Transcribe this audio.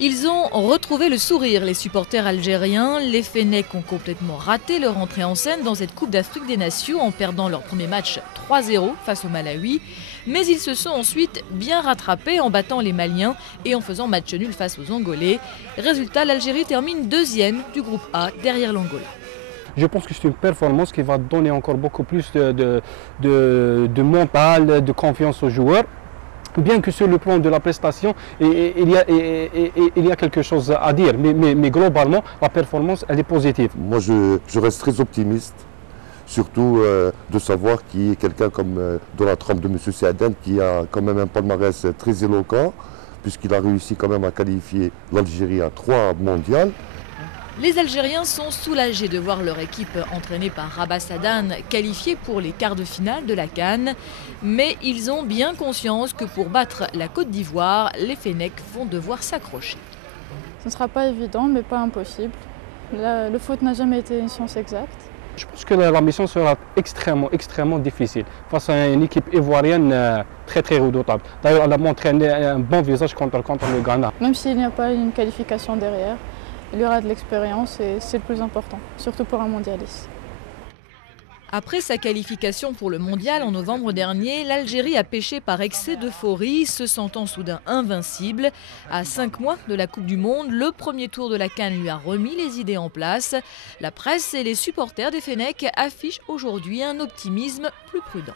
Ils ont retrouvé le sourire, les supporters algériens. Les Fennecs ont complètement raté leur entrée en scène dans cette Coupe d'Afrique des Nations en perdant leur premier match 3-0 face au Malawi. Mais ils se sont ensuite bien rattrapés en battant les Maliens et en faisant match nul face aux Angolais. Résultat, l'Algérie termine deuxième du groupe A derrière l'Angola. Je pense que c'est une performance qui va donner encore beaucoup plus de mental, de confiance aux joueurs. Bien que sur le plan de la prestation, il y a quelque chose à dire, mais globalement, la performance, elle est positive. Moi, je reste très optimiste, surtout de savoir qu'il y a quelqu'un comme dans la trempe de M. Saadane qui a quand même un palmarès très éloquent, puisqu'il a réussi quand même à qualifier l'Algérie à 3 mondiales. Les Algériens sont soulagés de voir leur équipe entraînée par Rabah Saadane qualifiée pour les quarts de finale de la CAN. Mais ils ont bien conscience que pour battre la Côte d'Ivoire, les Fennecs vont devoir s'accrocher. Ce ne sera pas évident, mais pas impossible. Là, le foot n'a jamais été une science exacte. Je pense que la mission sera extrêmement difficile face à une équipe ivoirienne très redoutable. D'ailleurs, elle a montré un bon visage contre le Ghana. Même s'il n'y a pas une qualification derrière, il y aura de l'expérience et c'est le plus important, surtout pour un mondialiste. Après sa qualification pour le mondial en novembre dernier, l'Algérie a péché par excès d'euphorie, se sentant soudain invincible. À 5 mois de la Coupe du Monde, le premier tour de la CAN lui a remis les idées en place. La presse et les supporters des Fennecs affichent aujourd'hui un optimisme plus prudent.